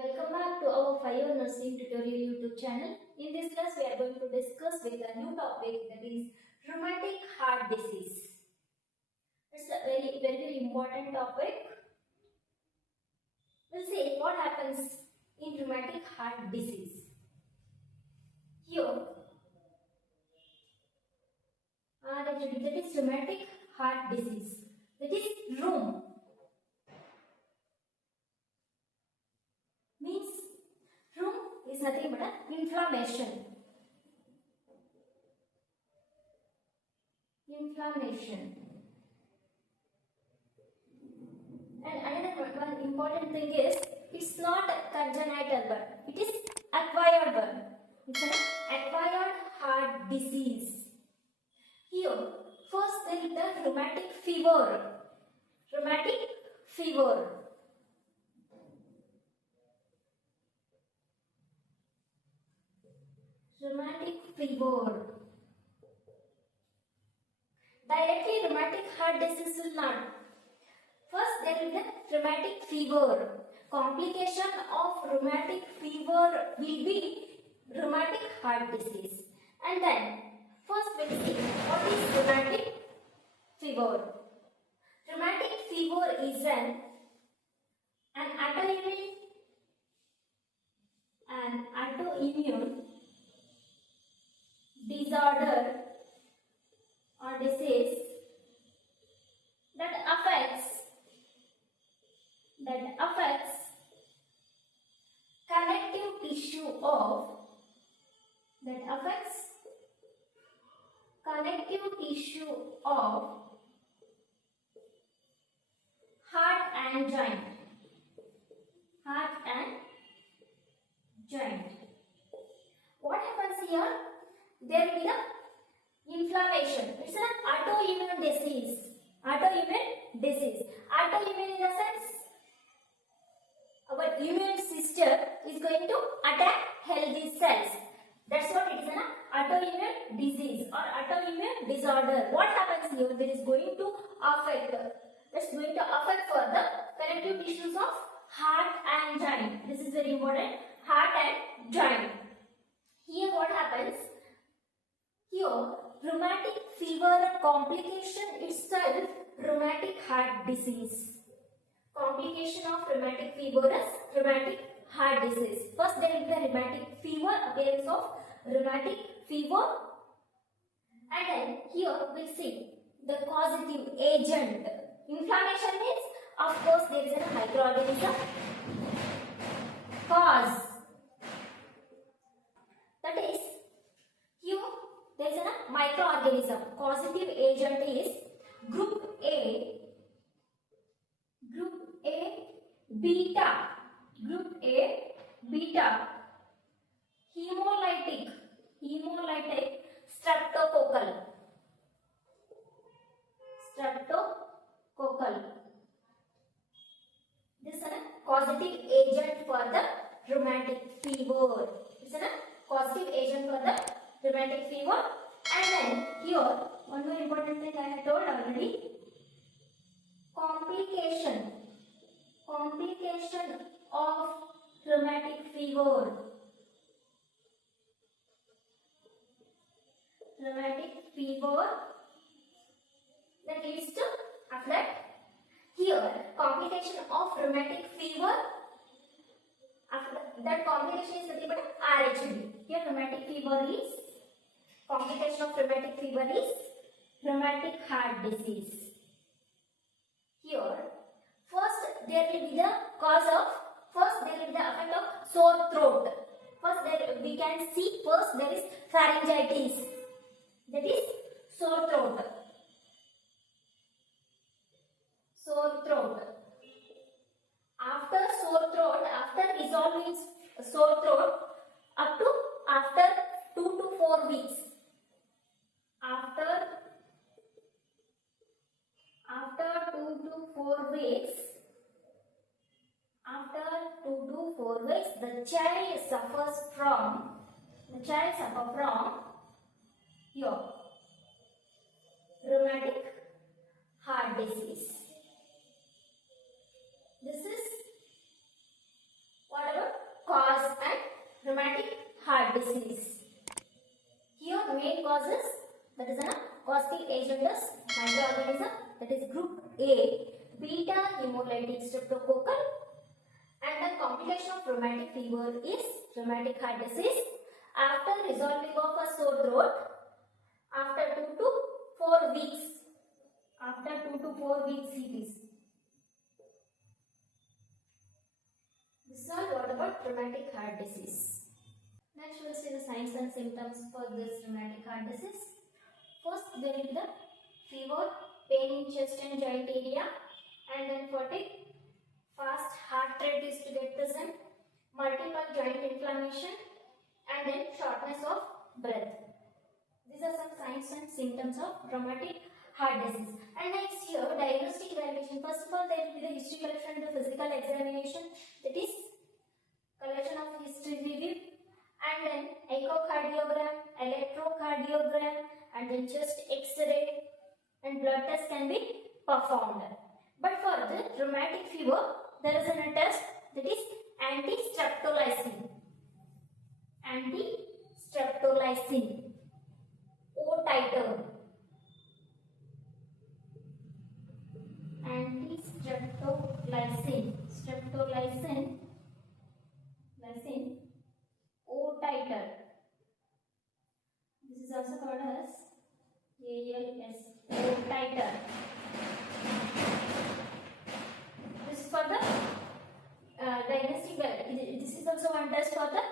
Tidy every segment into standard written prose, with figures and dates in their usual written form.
Welcome back to our Pediatric Nursing tutorial YouTube channel. In this class, we are going to discuss with a new topic, that is rheumatic heart disease. It's a very important topic. We'll see what happens in rheumatic heart disease. Here, that is rheumatic heart disease. That is rheum. Means rheum is nothing but an inflammation. And another one important thing is, it's not congenital but it is acquired one. It's an acquired heart disease. Here, first there is the rheumatic fever. Rheumatic fever. Rheumatic fever. Directly rheumatic heart disease will not. First there is the rheumatic fever. Complication of rheumatic fever will be rheumatic heart disease. And then first we will see what is rheumatic fever. Rheumatic fever is an autoimmune disorder or disease that affects connective tissue of heart and joint. What happens here? There will be the inflammation. It's an autoimmune disease. Autoimmune in the sense, our immune system is going to attack healthy cells. That's what it is, an autoimmune disease or autoimmune disorder. What happens here? There is going to affect. That's going to affect for the connective tissues of heart and joint. This is very important. Heart and joint. Here what happens? Here, rheumatic fever complication itself, rheumatic heart disease. Complication of rheumatic fever is rheumatic heart disease. First there is the rheumatic fever, appearance of rheumatic fever. And then here we see the causative agent. Inflammation means, of course, there is a microorganism cause. That is, here there is a microorganism. Causative agent is group A beta. Hemolytic streptococcal. This is a causative agent for the rheumatic fever. This is a causative agent for the rheumatic fever. And then here, one more important thing I have told already. Complication of rheumatic fever. That leads to affect. Here, complication of rheumatic fever. After that complication is nothing but RHD. Here, rheumatic fever is complication of rheumatic fever is rheumatic heart disease. Here, first there will be the cause of. First there will be the effect of sore throat. First there we can see. First there is pharyngitis. That is sore throat. After sore throat, after resolving sore throat, up to after 2 to 4 weeks. After 2 to 4 weeks, the child suffers from your rheumatic heart disease. This is what about heart disease. Here main causes, that is a caustic agent is microorganism, that is group A, beta hemolytic streptococcal, and the complication of rheumatic fever is rheumatic heart disease. After resolving of a sore throat, after 2 to 4 weeks, it is. This is all what about rheumatic heart disease. Next we will see the signs and symptoms for this rheumatic heart disease. First there will be the fever, pain in chest and joint area, and then fatigue, fast heart rate is to get present, multiple joint inflammation, and then shortness of breath. These are some signs and symptoms of rheumatic heart disease. And next here, diagnostic evaluation. First of all, there will be the history collection, the physical examination, that is collection of history review, and then echocardiogram, electrocardiogram, and then chest X-ray and blood test can be performed. But for the rheumatic fever, there is a test, that is anti-streptolysin. Anti-streptolysin. O titer. Anti-streptolysin. Streptolysin. O titer. This is also called as ALS. O titer. This is for the diagnostic. This is also one test for the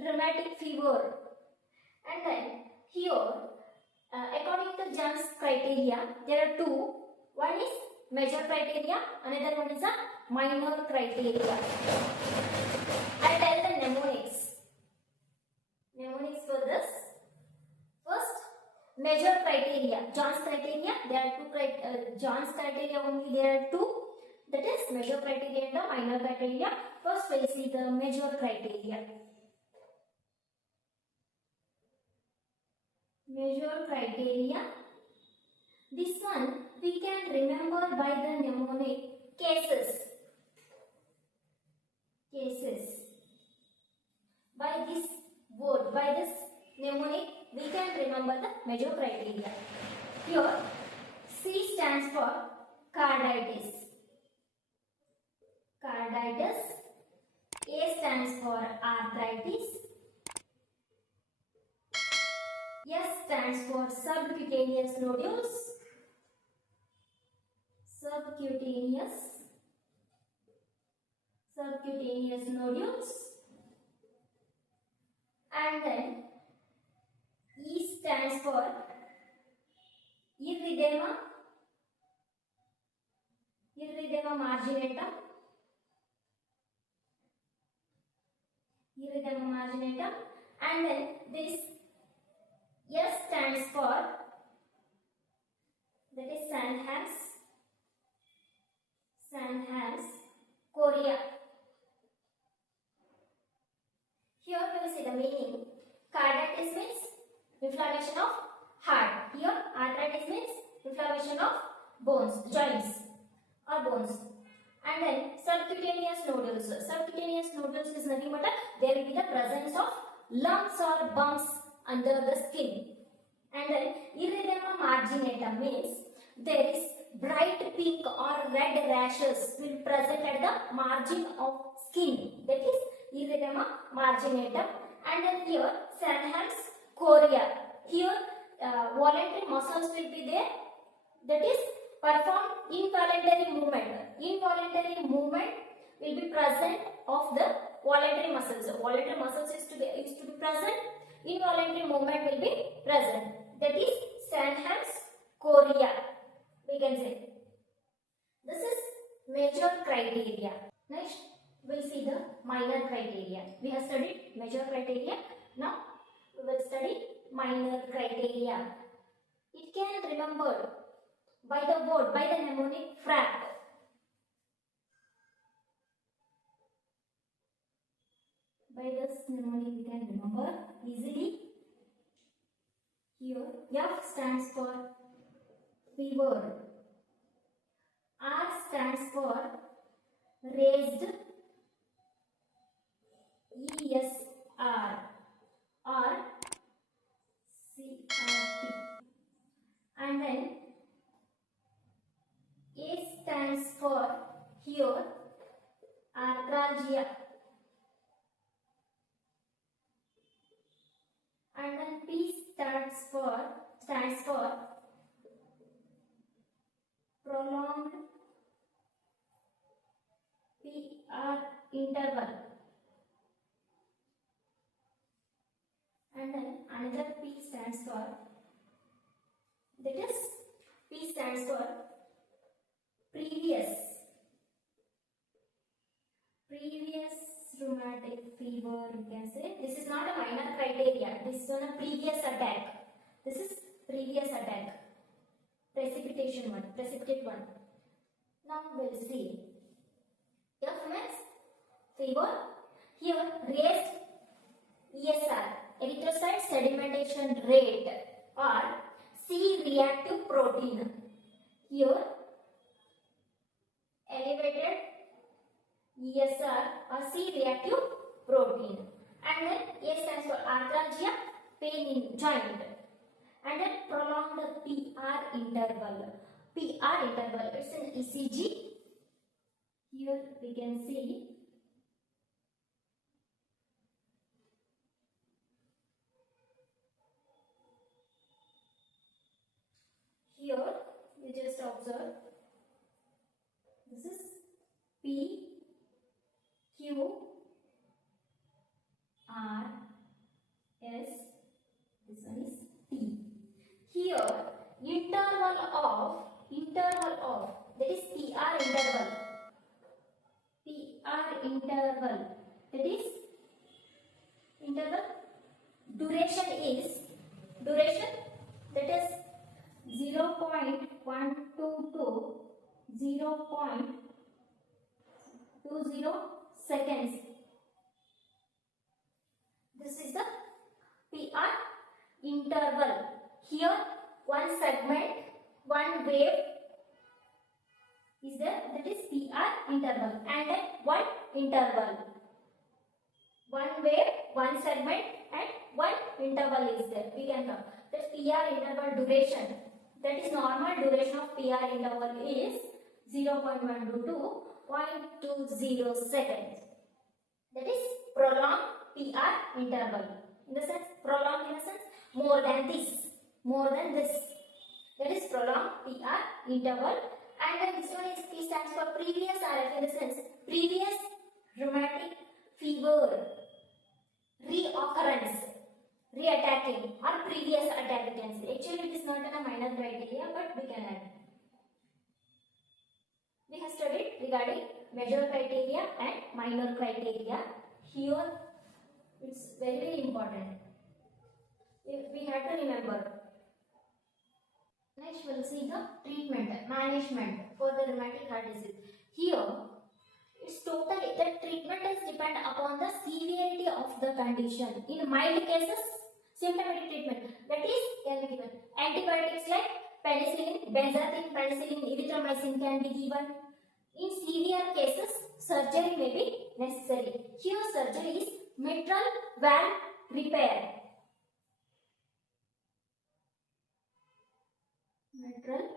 rheumatic fever. And then here, according to Jones criteria, there are two. One is major criteria, another one is a minor criteria. I'll tell the mnemonics. Mnemonics for this. First, major criteria. Jones criteria, there are two. Jones criteria only there are two. That is major criteria and the minor criteria. First, we'll see the major criteria. Major criteria. This one we can remember by the mnemonic cases. By this word, by this mnemonic, we can remember the major criteria. Here, C stands for carditis. A stands for arthritis. S stands for subcutaneous nodules. Subcutaneous nodules. And then E stands for erythema marginatum. And then this S stands for, that is Sandham's chorea. Here we will see the meaning. Carditis means inflammation of heart. Here arthritis means inflammation of bones, joints or bones. And then subcutaneous nodules. Subcutaneous nodules is nothing but there will be the presence of lumps or bumps under the skin. And then erythema marginatum means there is bright pink or red rashes will present at the margin of skin. That is erythema marginatum. And then here Sandham's chorea. Here voluntary muscles will be there. That is perform involuntary movement. Involuntary movement will be present of the voluntary muscles. Voluntary muscles is to be present. Involuntary movement will be present. That is Sandham's chorea. We can say. This is major criteria. Next, we will see the minor criteria. We have studied major criteria. Now, we will study minor criteria. It can be remembered by the word, by the mnemonic FRAP. By this mnemonic we can remember easily. Here F stands for fever. R stands for raised. ESR. stands for prolonged PR interval, and then another P stands for, that is P stands for previous rheumatic fever. You can say this is not a minor criteria, this is on a previous attack. This is previous attack, precipitate one. Now we will see F means fever. Here raised ESR, erythrocyte sedimentation rate, or C reactive protein. Here elevated ESR or C reactive protein, and then A stands for arthralgia, pain in joint, and then prolonged PR interval. PR interval, it's an ECG. Here we can see here, you just observe, this is P, Q, R, S, this one is T. Here interval of, that is PR interval, that is interval, duration that is 0.122 to 0.20 seconds. This is the PR interval. Here one segment, one wave is there, that is PR interval, and then one interval. One wave, one segment, and one interval is there. We can talk. That PR interval duration, that is normal duration of PR interval is 0.12 to 0.20 seconds. That is prolonged PR interval. In the sense, prolonged in the sense more than this. That is prolonged PR interval. And then this one is P stands for previous RF, in the sense previous rheumatic fever reoccurrence, reattacking, or previous attack we can say. Actually it is not a minor criteria, but we can add. We have studied regarding major criteria and minor criteria. Here it's very important. We have to remember. Next we will see the treatment, management for the rheumatic heart disease. Here it's totally, the treatment is depend upon the severity of the condition. In mild cases, symptomatic treatment, that is can be given. Antibiotics like penicillin, benzathine, penicillin, erythromycin can be given. In severe cases, surgery may be necessary. Here surgery is mitral valve repair. Mitral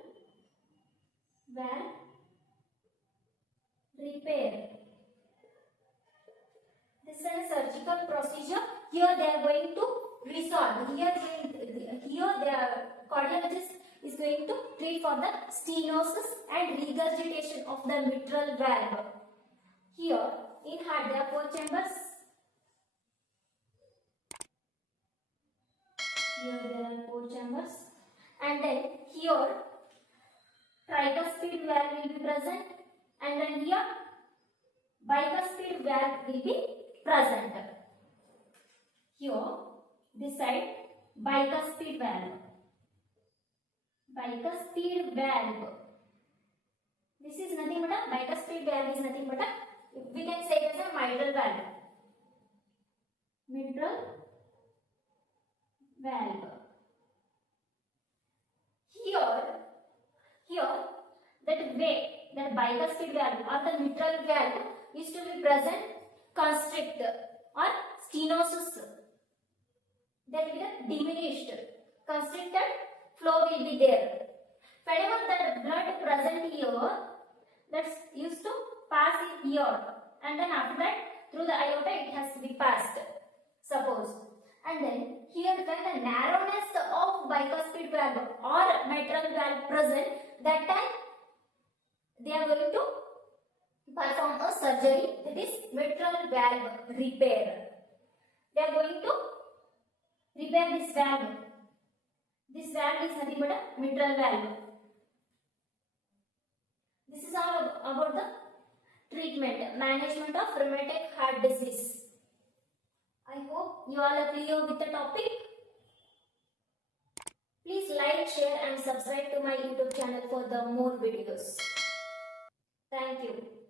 valve repair. This is a surgical procedure. Here they are going to resolve. Here the cardiologist is going to treat for the stenosis and regurgitation of the mitral valve. Here in heart there are 4 chambers. Here there are 4 chambers, and then here tricuspid valve will be present, and then here bicuspid valve will be present. Here this side bicuspid valve. Bicuspid valve. This is nothing but a bicuspid valve is nothing but a, we can say it as a mitral valve. Mitral valve. Here that bicuspid valve or the mitral valve is to be present constrict or stenosis. There will be diminished, constricted flow will be there. Whenever the blood present here, that's used to pass in here, and then after that through the aorta it has to be passed. Suppose And then here when the narrowness of bicuspid valve or mitral valve present, that time they are going to perform a surgery, that is mitral valve repair. They are going to repair this valve. This valve is nothing but a mitral valve. This is all about the treatment, management of rheumatic heart disease. I hope you all are clear with the topic. Please like, share and subscribe to my YouTube channel for the more videos. Thank you.